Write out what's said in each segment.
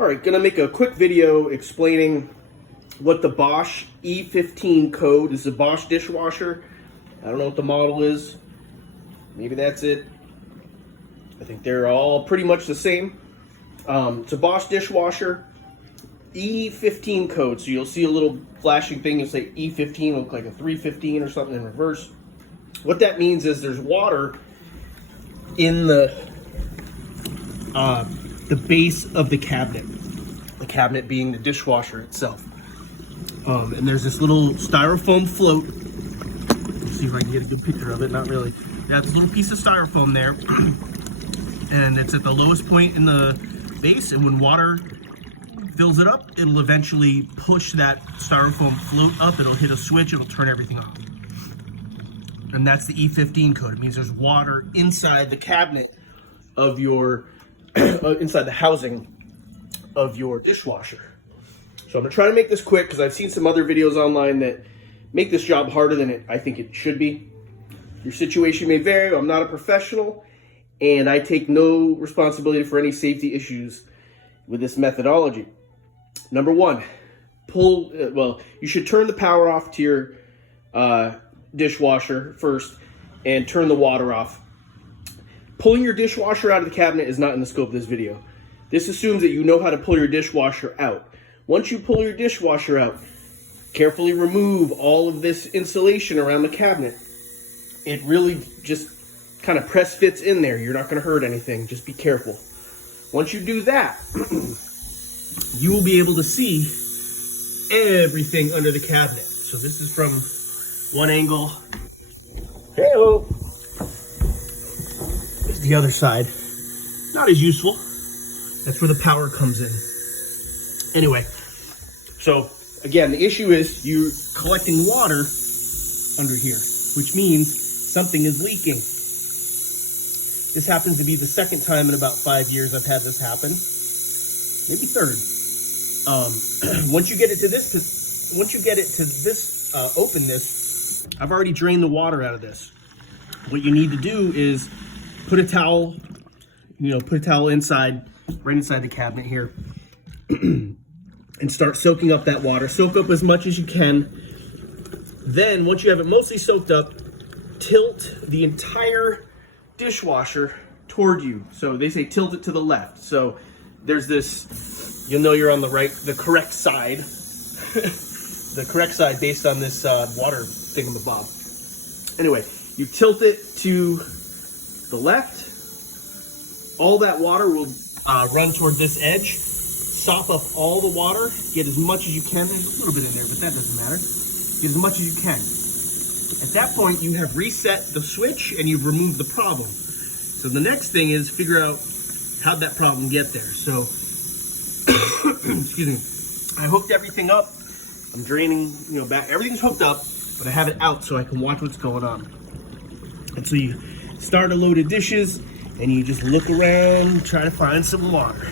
All right, gonna make a quick video explaining what the Bosch E15 Code. This is a Bosch dishwasher. I don't know what the model is. Maybe that's it. I think they're all pretty much the same. It's a Bosch dishwasher, E15 code. So you'll see a little flashing thing. You'll say E15, look like a 315 or something in reverse. What that means is there's water in the base of the cabinet. The cabinet being the dishwasher itself. And there's this little styrofoam float. Let's see if I can get a good picture of it. Not really. You have this little piece of styrofoam there. And it's at the lowest point in the base. And when water fills it up, it'll eventually push that styrofoam float up. It'll hit a switch. It'll turn everything off. And that's the E15 code. It means there's water inside the cabinet of your, inside the housing of your dishwasher. So I'm gonna try to make this quick because I've seen some other videos online that make this job harder than I think it should be. Your situation may vary. I'm not a professional and I take no responsibility for any safety issues with this methodology. Number one, you should turn the power off to your dishwasher first and turn the water off. Pulling your dishwasher out of the cabinet is not in the scope of this video. This assumes that you know how to pull your dishwasher out. Once you pull your dishwasher out, carefully remove all of this insulation around the cabinet. It really just kind of press fits in there. You're not going to hurt anything. Just be careful. Once you do that, you will be able to see everything under the cabinet. So this is from one angle. Hey-o. This is the other side. Not as useful. That's where the power comes in. Anyway, so again, the issue is you're collecting water under here, which means something is leaking. This happens to be the second time in about 5 years I've had this happen. Maybe third. Once you get it to this, openness, I've already drained the water out of this. What you need to do is put a towel, inside, right inside the cabinet here, and start soaking up that water. Soak up as much as you can. Then, once you have it mostly soaked up, tilt the entire dishwasher toward you. So they say tilt it to the left. So there's this, you'll know you're on the correct side. The correct side based on this water thingamabob. Anyway, you tilt it to the left. All that water will run toward this edge. Sop up all the water. Get as much as you can. There's a little bit in there, but that doesn't matter. Get as much as you can. At that point, you have reset the switch and you've removed the problem. So the next thing is figure out how'd that problem get there. So, excuse me. I hooked everything up. I'm draining, back. Everything's hooked up, but I have it out so I can watch what's going on. And so you start a load of dishes and you just look around, try to find some water.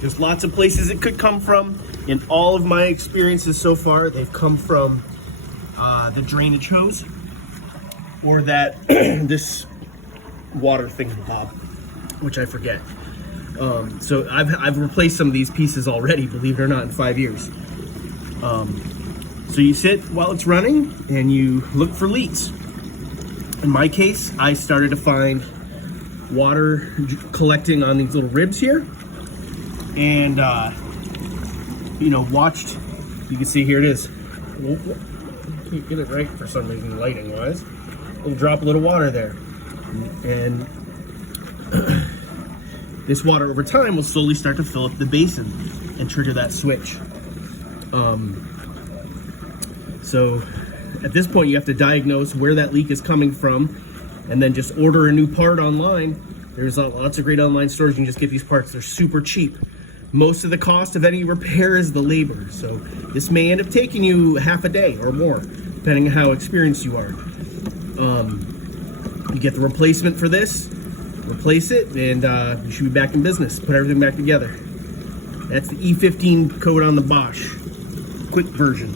There's lots of places it could come from. In all of my experiences so far, they've come from the drainage hose or that this water thingamabob, which I forget. So I've replaced some of these pieces already, believe it or not, in 5 years. So you sit while it's running and you look for leaks. In my case, I started to find water collecting on these little ribs here, and watched. You can see here it is. Can't get it right for some reason, lighting wise. We'll drop a little water there, and this water over time will slowly start to fill up the basin and trigger that switch. So at this point, you have to diagnose where that leak is coming from, and then just order a new part online. There's lots of great online stores. You can just get these parts. They're super cheap. Most of the cost of any repair is the labor. So this may end up taking you half a day or more, depending on how experienced you are. You get the replacement for this, replace it, and you should be back in business. Put everything back together. That's the E15 code on the Bosch. Quick version.